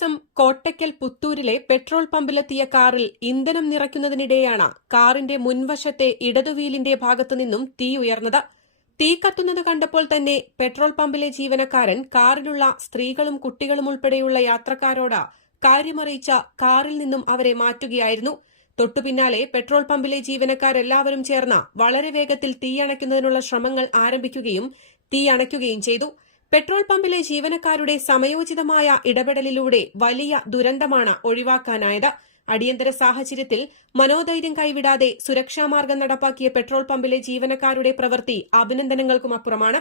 ദിവസം കോട്ടയ്ക്കൽ പുത്തൂരിലെ പെട്രോൾ പമ്പിലെത്തിയ കാറിൽ ഇന്ധനം നിറയ്ക്കുന്നതിനിടെയാണ് കാറിന്റെ മുൻവശത്തെ ഇടതുവീലിന്റെ ഭാഗത്തുനിന്നും തീ ഉയർന്നത്. തീ കത്തുന്നത് കണ്ടപ്പോൾ തന്നെ പെട്രോൾ പമ്പിലെ ജീവനക്കാരൻ കാറിലുള്ള സ്ത്രീകളും കുട്ടികളും ഉൾപ്പെടെയുള്ള യാത്രക്കാരോട് കാര്യമറിയിച്ച കാറിൽ നിന്നും അവരെ മാറ്റുകയായിരുന്നു. തൊട്ടുപിന്നാലെ പെട്രോൾ പമ്പിലെ ജീവനക്കാരെല്ലാവരും ചേർന്ന് വളരെ വേഗത്തിൽ തീയണയ്ക്കുന്നതിനുള്ള ശ്രമങ്ങൾ ആരംഭിക്കുകയും തീ അണയ്ക്കുകയും ചെയ്തു. പെട്രോൾ പമ്പിലെ ജീവനക്കാരുടെ സമയോചിതമായ ഇടപെടലിലൂടെ വലിയ ദുരന്തമാണ് ഒഴിവാക്കാനായത്. അടിയന്തര സാഹചര്യത്തിൽ മനോധൈര്യം കൈവിടാതെ സുരക്ഷാമാർഗം നടപ്പാക്കിയ പെട്രോൾ പമ്പിലെ ജീവനക്കാരുടെ പ്രവൃത്തി അഭിനന്ദനങ്ങൾക്കുമപ്പുറമാണ്.